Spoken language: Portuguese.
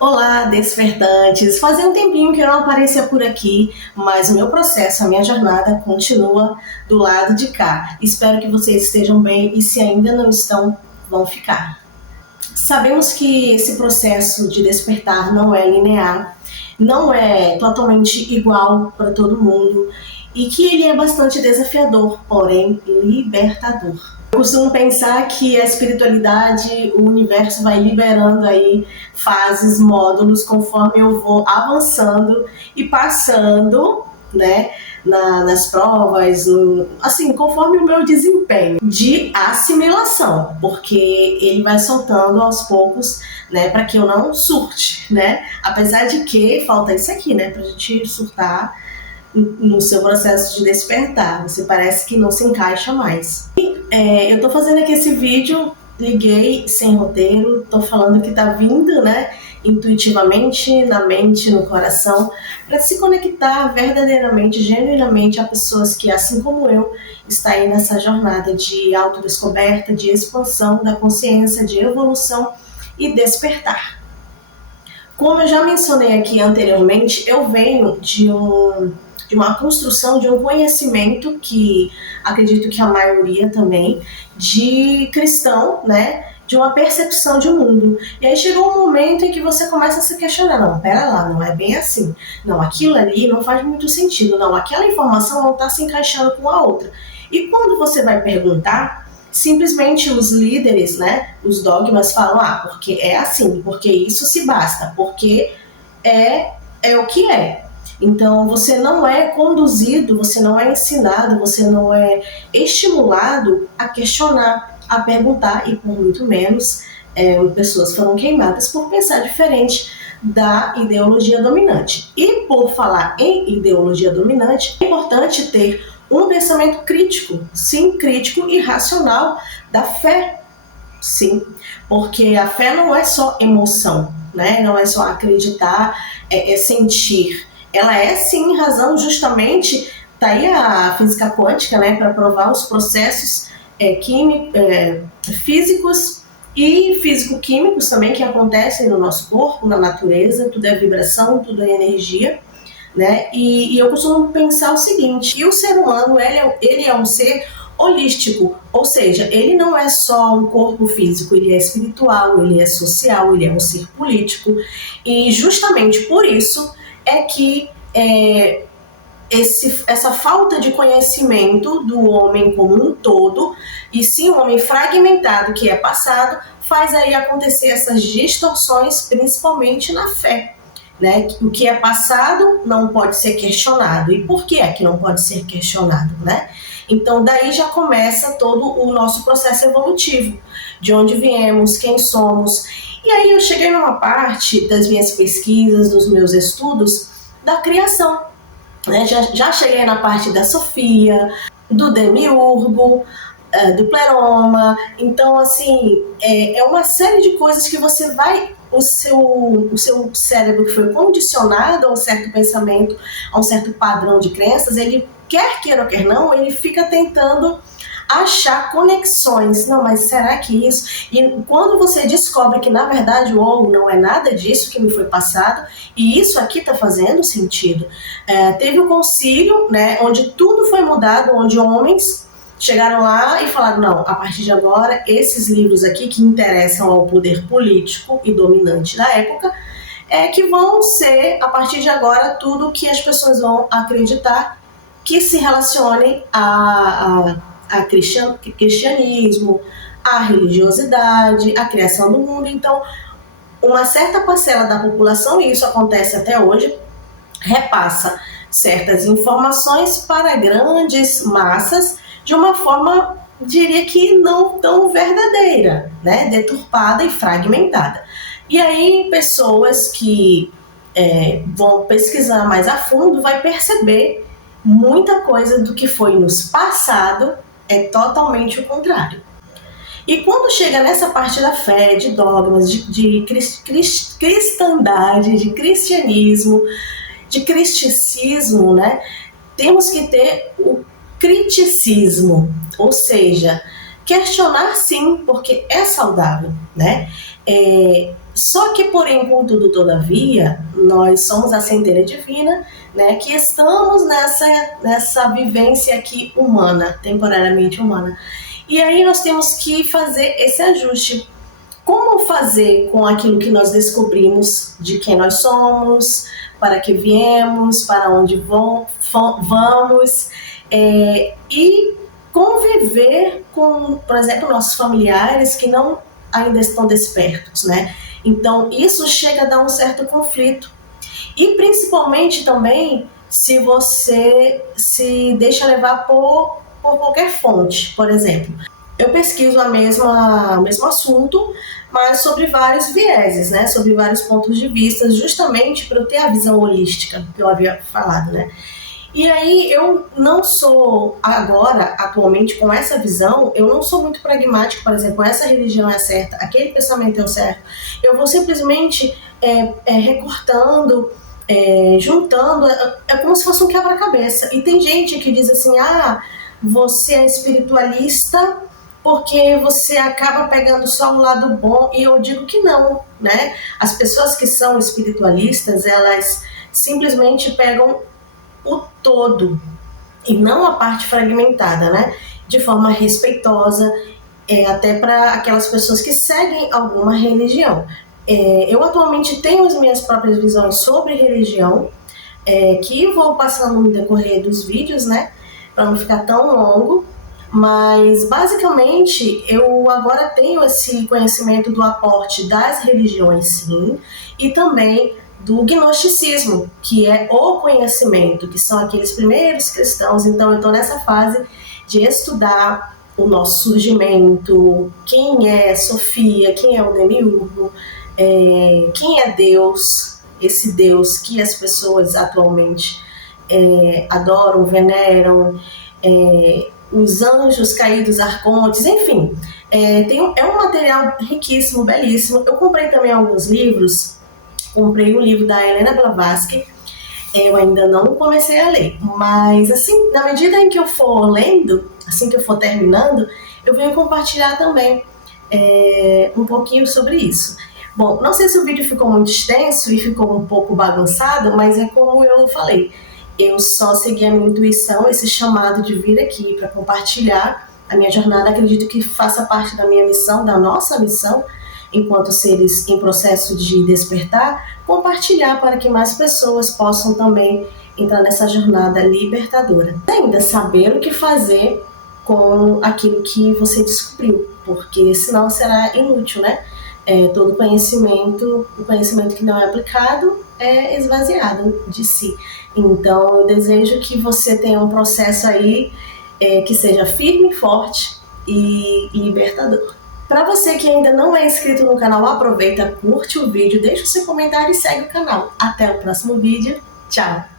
Olá, despertantes! Fazia um tempinho que eu não aparecia por aqui, mas o meu processo, a minha jornada continua do lado de cá. Espero que vocês estejam bem e se ainda não estão, vão ficar. Sabemos que esse processo de despertar não é linear, não é totalmente igual para todo mundo e que ele é bastante desafiador, porém libertador. Eu costumo pensar que a espiritualidade, o universo vai liberando aí fases, módulos, conforme eu vou avançando e passando, né, nas provas, assim, conforme o meu desempenho de assimilação, porque ele vai soltando aos poucos, né, para que eu não surte, né, apesar de que falta isso aqui, né, pra gente surtar no seu processo de despertar, você parece que não se encaixa mais. Eu tô fazendo aqui esse vídeo, liguei sem roteiro, tô falando que tá vindo, né, intuitivamente, na mente, no coração, para se conectar verdadeiramente, genuinamente a pessoas que, assim como eu, está aí nessa jornada de autodescoberta, de expansão da consciência, de evolução e despertar. Como eu já mencionei aqui anteriormente, eu venho de uma construção de um conhecimento que acredito que a maioria também, de cristão, né? De uma percepção de mundo. E aí chegou um momento em que você começa a se questionar, não, pera lá, não é bem assim. Não, aquilo ali não faz muito sentido. Não, aquela informação não está se encaixando com a outra. E quando você vai perguntar, simplesmente os líderes, né, os dogmas falam, porque é assim, porque isso se basta, porque é o que é. Então, você não é conduzido, você não é ensinado, você não é estimulado a questionar, a perguntar, e por muito menos pessoas foram queimadas por pensar diferente da ideologia dominante. E por falar em ideologia dominante, é importante ter um pensamento crítico, sim, crítico e racional da fé, sim, porque a fé não é só emoção, né? Não é só acreditar, é sentir. Ela é sim razão, justamente, tá aí a física quântica, né, para provar os processos físicos e físico-químicos também que acontecem no nosso corpo, na natureza, tudo é vibração, tudo é energia, né? E eu costumo pensar o seguinte, que o ser humano, ele é um ser holístico, ou seja, ele não é só um corpo físico, ele é espiritual, ele é social, ele é um ser político, e justamente por isso é que essa falta de conhecimento do homem como um todo, e sim um homem fragmentado que é passado, faz aí acontecer essas distorções, principalmente na fé. Né? O que é passado não pode ser questionado. E por que é que não pode ser questionado? Né? Então, daí já começa todo o nosso processo evolutivo, de onde viemos, quem somos. E aí eu cheguei numa parte das minhas pesquisas, dos meus estudos, da criação. Né? Já cheguei na parte da Sofia, do Demiurgo, do Pleroma. Então, assim, é uma série de coisas que você vai... O seu cérebro que foi condicionado a um certo pensamento, a um certo padrão de crenças, ele quer queira ou quer não, ele fica tentando achar conexões. Não, mas será que isso? E quando você descobre que, na verdade, não é nada disso que me foi passado, e isso aqui está fazendo sentido. Teve o concílio, né, onde tudo foi mudado, onde homens chegaram lá e falaram, não, a partir de agora, esses livros aqui que interessam ao poder político e dominante da época, que vão ser, a partir de agora, tudo que as pessoas vão acreditar que se relacione a cristianismo, a religiosidade, a criação do mundo. Então, uma certa parcela da população, e isso acontece até hoje, repassa certas informações para grandes massas de uma forma, diria que não tão verdadeira, né? Deturpada e fragmentada. E aí, pessoas que vão pesquisar mais a fundo, vai perceber muita coisa do que foi nos passado é totalmente o contrário. E quando chega nessa parte da fé, de dogmas, de cristandade, de cristianismo, de cristicismo, né, temos que ter o criticismo, ou seja, questionar sim, porque é saudável, né? Só que, porém, contudo, todavia, nós somos a centelha divina, né, que estamos nessa vivência aqui humana, temporariamente humana. E aí nós temos que fazer esse ajuste. Como fazer com aquilo que nós descobrimos de quem nós somos, para que viemos, para onde vamos, e conviver com, por exemplo, nossos familiares que não ainda estão despertos, né? Então, isso chega a dar um certo conflito. E principalmente também se você se deixa levar por qualquer fonte, por exemplo. Eu pesquiso o mesmo assunto, mas sobre vários vieses, né? Sobre vários pontos de vista, justamente para eu ter a visão holística que eu havia falado, né? E aí eu não sou agora, atualmente, com essa visão, eu não sou muito pragmática, por exemplo, essa religião é certa, aquele pensamento é o certo. Eu vou simplesmente recortando, juntando, é como se fosse um quebra-cabeça. E tem gente que diz assim, você é espiritualista porque você acaba pegando só o lado bom, e eu digo que não, né? As pessoas que são espiritualistas, elas simplesmente pegam o todo e não a parte fragmentada, né? De forma respeitosa, até para aquelas pessoas que seguem alguma religião. Eu atualmente tenho as minhas próprias visões sobre religião, que vou passando no decorrer dos vídeos, né? Para não ficar tão longo. Mas, basicamente, eu agora tenho esse conhecimento do aporte das religiões, sim, e também do gnosticismo, que é o conhecimento, que são aqueles primeiros cristãos. Então, eu estou nessa fase de estudar o nosso surgimento, quem é Sofia, quem é o Demiurgo, quem é Deus, esse Deus que as pessoas atualmente adoram, veneram, os anjos caídos, arcontes, enfim. É um material riquíssimo, belíssimo. Eu comprei também alguns livros. Comprei um livro da Helena Blavatsky. Eu ainda não comecei a ler, mas assim, na medida em que eu for lendo, assim que eu for terminando, eu venho compartilhar também um pouquinho sobre isso. Bom, não sei se o vídeo ficou muito extenso e ficou um pouco bagunçado, mas é como eu falei, eu só segui a minha intuição, esse chamado de vir aqui para compartilhar a minha jornada. Acredito que faça parte da minha missão, da nossa missão, enquanto seres em processo de despertar, compartilhar para que mais pessoas possam também entrar nessa jornada libertadora. Ainda saber o que fazer com aquilo que você descobriu, porque senão será inútil, né? Todo conhecimento, o conhecimento que não é aplicado é esvaziado de si. Então, eu desejo que você tenha um processo aí que seja firme, forte e libertador. Para você que ainda não é inscrito no canal, aproveita, curte o vídeo, deixa o seu comentário e segue o canal. Até o próximo vídeo. Tchau!